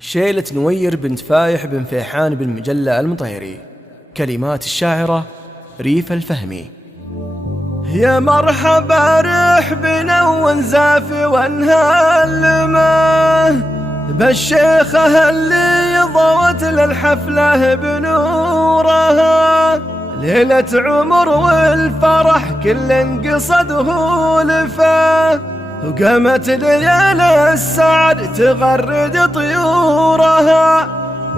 شيلة نوير بنت فايح بن فيحان بن مجلة المطيري. كلمات الشاعرة ريفة الفهمي. يا مرحبا رحبنا ونزاف ونهلمه بالشيخة اللي ضوت للحفلة بنورها، ليلة عمر والفرح كل قصده لفه، وقامت ليالي السعد تغرد طيورها،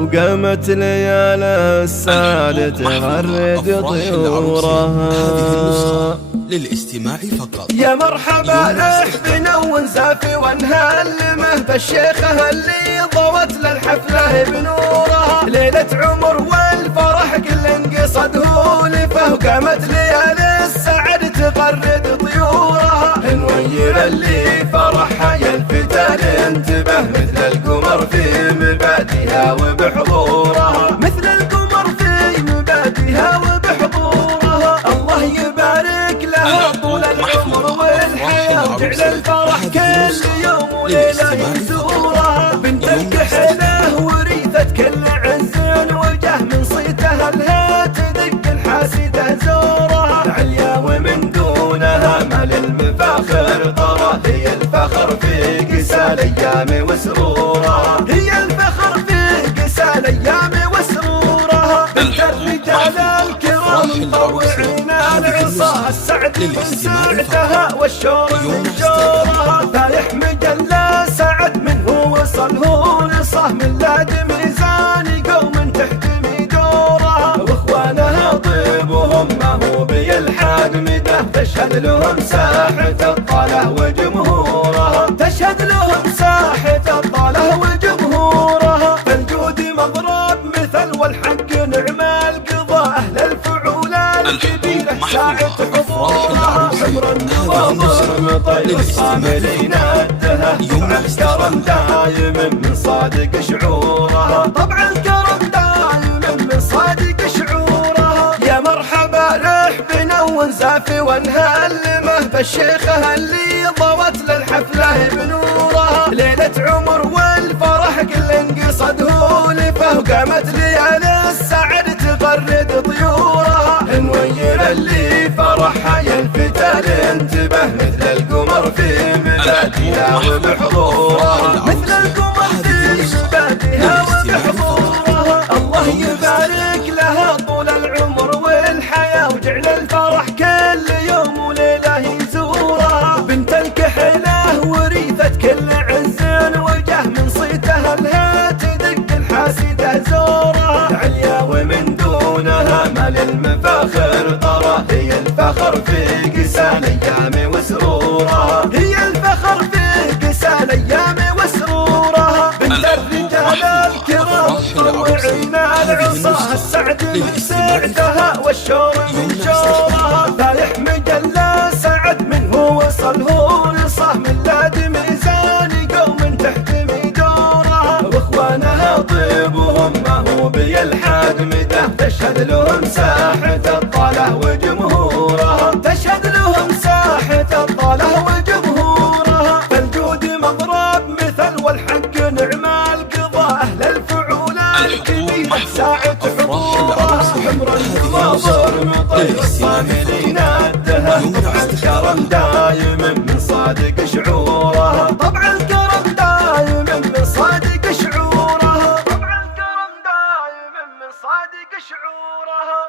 وقامت ليالي السعد تغرد طيورها. للاستماع فقط. يا مرحبا رحبنا ونزافي ونهلمه بالشيخة اللي ضوت للحفلة بنورها، ليلة عمر والفرح كل قصده لفه، وقامت ليالي السعد تغرد طيورها. نوير اللي فرحها يلفتان انتبه، مثل القمر في مبادئها وبحضورها، مثل القمر في مبادئها وبحضورها. الله يبارك لها طول العمر والحياة، وجعل الفرح كل يوم وليلة يزورها. بنت الكحله وريثة كل عز وجه، من صيتها لها تدق الحاسده زورها. عليا ومن دونها ما للمفاخر طرى، هي الفخر في قسى الايام وسرورها، هي الفخر في قسى الايام وسرورها. بنت الرجال الكرام مطوعين العصا، السعد من سعدها والشور من شورها. فايح مجلة سعد منه وصل هو نصه، من لاد ميزان قوم تحت ميدورها. واخوانها طيبهم ما هو بيلحق مده، تشهد لهم ساحة الطاله وجمهورها، تشهد لهم ساحة الطاله وجمهورها. فالجود مضرب مثل والحق نعم القضاء، اهل الفعول الكبيرة ساعة حضورها. حمر النواظر مطير الصاملين الدهى، طبع الكرم دايم من صادق شعورها، طبع الكرم دايم من صادق شعورها. يا مرحبا رحبنا ونزافي ونهلمه بالشيخة اللي ضوت للحفلة بنورها، ليلة عمر والفرح كل قصده لفه، وقامت ليالي السعد تغرد طيورها. نوير اللي فرحها يلفتان انتبه، مثل القمر في مبادئها وبحضورها، مثل القمر في مبادئها وبحضورها. الله يبارك لها طول العمر والحياة، وجعل الفرح كل يوم وليلة يزورها. بنت الكحله وريثة كل عز وجه، من صيتها لها تدق الحاسده زورها. عليا ومن دونها ما للمفاخر طرى، هي الفخر في قسى الايام وسرورها، هي الفخر في قسى الايام وسرورها. بنت الرجال الكرام مطوعين العصا، السعد من سعدها والشور من شورها. فايح مجلة سعد منه وصل هو نصه، من لاد ميزان قوم تحت ميدورها. واخوانها طيبهم ما هو بيلحق مده، تشهد لهم ساحة الطاله وجمهورها، تشهد لهم ساحة الطاله وجمهورها. فالجود مضرب مثل والحق نعم القضاء، اهل الفعول الكبيرة ساعة حضورها. حمر النواظر مطير الصاملين الدهى، طبع الكرم دايم من صادق شعورها، طبع الكرم دايم من صادق شعورها، طبع الكرم دايم من صادق شعورها.